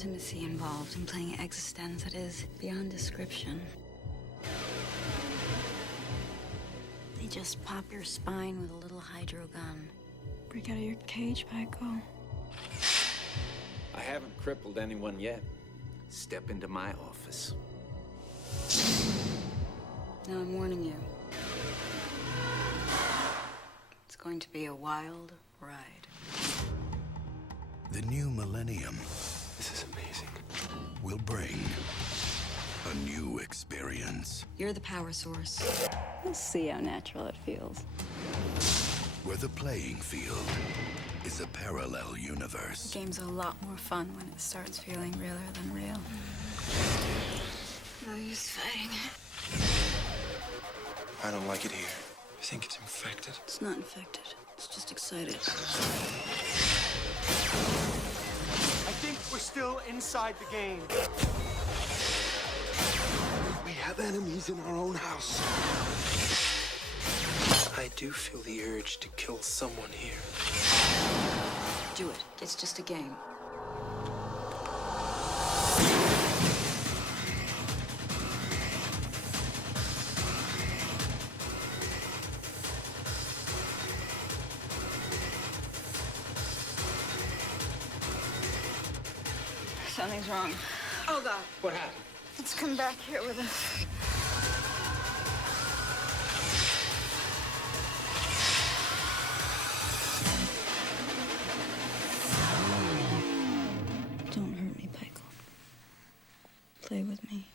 intimacy involved in playing eXistenZ that is beyond description. They just pop your spine with a little hydro gun. Break out of your cage, Pikul. I haven't crippled anyone yet. Step into my office. Now I'm warning you. It's going to be a wild ride. The new millennium This is amazing. will bring a new experience You're the power source. We'll see how natural it feels. where the playing field is a parallel The universe. game's a lot more fun when it starts feeling realer than real. No use fighting. I don't like it here. I think it's infected. It's not infected. It's just excited. I think we're still inside the game. We have enemies in our own house. I do feel the urge to kill someone here. Do it. It's just a game. Something's wrong. Oh, God. What happened? Let's come back here with us. Don't hurt me, Pikul. Play with me.